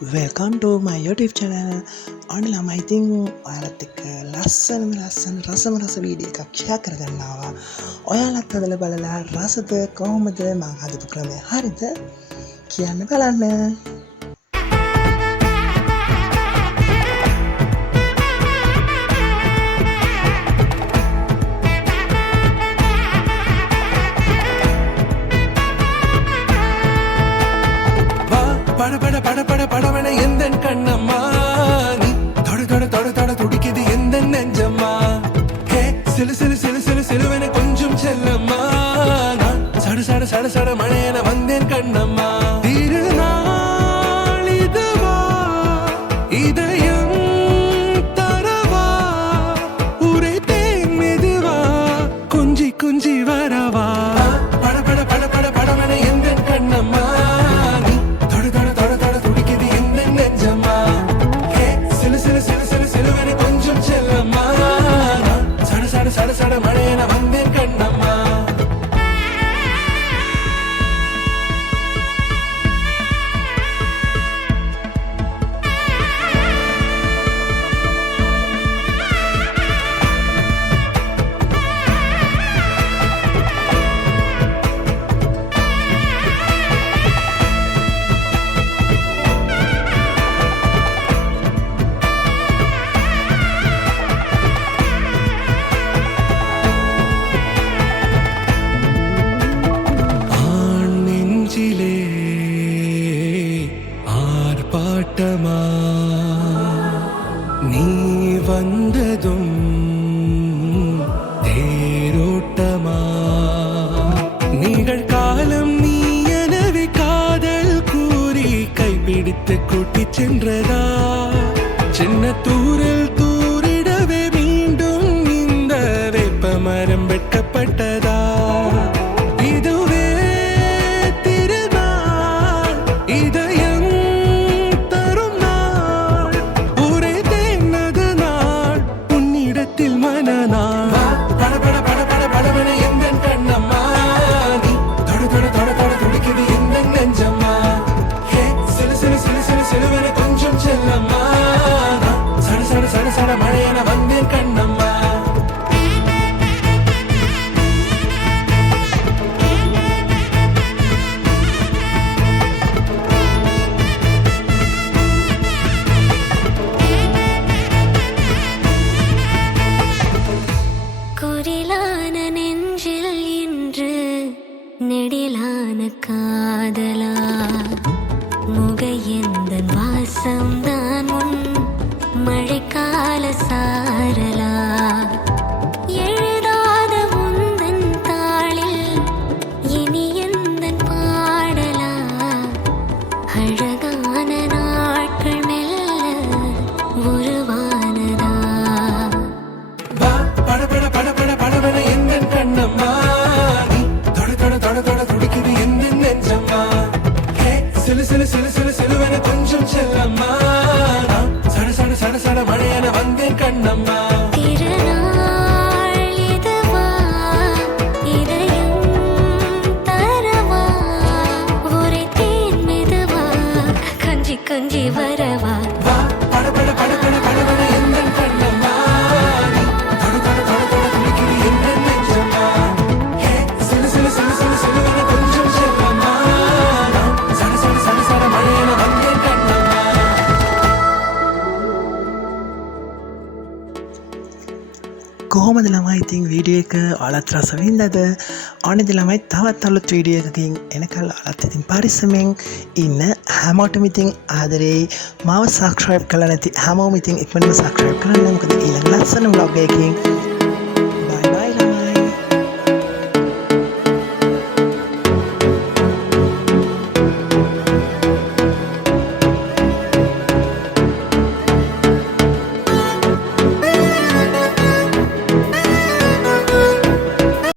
Welcome to my YouTube channel. ඔයාලා I think ඔයාලත් එක්ක ලස්සන රස වීඩියෝ එකක් ෂෙයා කරගන්න ආවා. ඔයාලත් හදලා බලලා රසද කොහොමද මම හදපු ක්‍රමය හරිද කියන්න බලන්න. படவன எந்தன் கண்ணம்மா நீ தொட துடிக்குது எந்தன் நெஞ்சம்மா ஹே சிலுவென கொஞ்சம் செல்லம்மா நான் சட மழையென வந்தேன் கண்ணம்மா திருநாள் இதுவா இதயம் தரவா உரைத்தேன் மெதுவா கொஞ்சி வரவா படவன எந்தன் கண்ணம்மா சட மழையென வந்தேன் கண்ணம்மா. ஆர்ப்பாட்டமா நீ வந்ததும் தேரோட்டமா நிகழ்காலம் நீ எனவே காதல் கூறி கைப்பிடித்து கூட்டிச் சென்றதா சின்ன தூரல் தூரிடவே மீண்டும் இந்த வேப்ப மரம் வெட்கப்பட்டதா சட மழையென வந்தேன் கண்ணம்மா. குரிலான நெஞ்சில் இன்று நெடிலான காதலா முகையந்தன் வாசம்தான் உன் மழைக்கால சாரலா எழுதாத உந்தன் தாளில் இனி எந்தன் பாடலா அழகான நாட்கள் மெல்ல உருவானதா படவன எந்தன் கண்ணம்மா நீ தொட துடிக்குது எந்தன் நெஞ்சம்மா ஹே சிலுவென கொஞ்சம் செல்லம்மா சட மழையென வந்தேன் கண்ணம்மா. திருநாள் இதுவா இதயம் தரவா உரைத்தேன் மெதுவா கொஞ்சி வரவா படவன எந்தன் கண்ணம்மா நீ தொட துடிக்குது எந்தன் நெஞ்சம்மா ஹே சிலுவென கொஞ்சம் செல்லம்மா சட மழையென வந்தேன் கண்ணம்மா. කොහොමද ළමයි ඉතින් වීඩියෝ එක ඔයාලත් රස වින්දද? ඕනේද ළමයි තවත් අලුත් වීඩියෝ එකකින් එනකල් ඔයාලත් ඉතින් පරිස්සමෙන් ඉන්න හැමෝටම ඉතින් ආදරේ මාව සබ්ස්ක්‍රයිබ් කරලා නැති හැමෝම ඉතින් ඉක්මනටම සබ්ස්ක්‍රයිබ් කරන්න. මොකද ඊළඟ ලස්සන vlog එකකින්